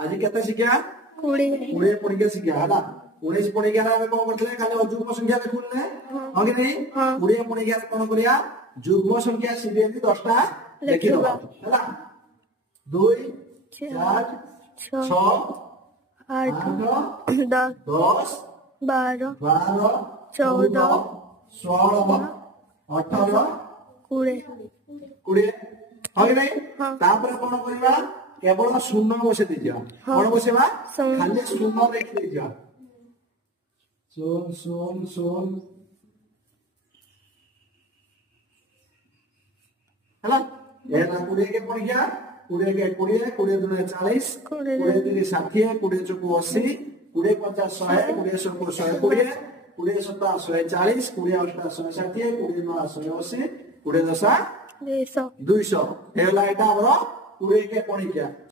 आज केते शिखिया 20 पढ़िया शिखिया हला 19 पढ़िया रे कोन करथले खाली जुग्म संख्या लिखुले हो कि नहीं 20 पढ़िया रे कोन करिया जुग्म संख्या सीधे 10टा लिखि दबा हला 2 4 6 8 10 12 14 16 18 20 हो कि नहीं तापर कोन करिया केवल शून्य बसे दीजिए कौन बसेवा खाली शून्य लिख दीजिए शून शून शून है ना ये ना 20 के पड़ गया 20 के 20 20 दूनी 40 20 तीन 60 20 चौको 80 20 50 100 20 चौको 120 20 7 140 20 8 160 20 9 180 20 10 200 200 एला एटा हमरो 20 के पड़ गया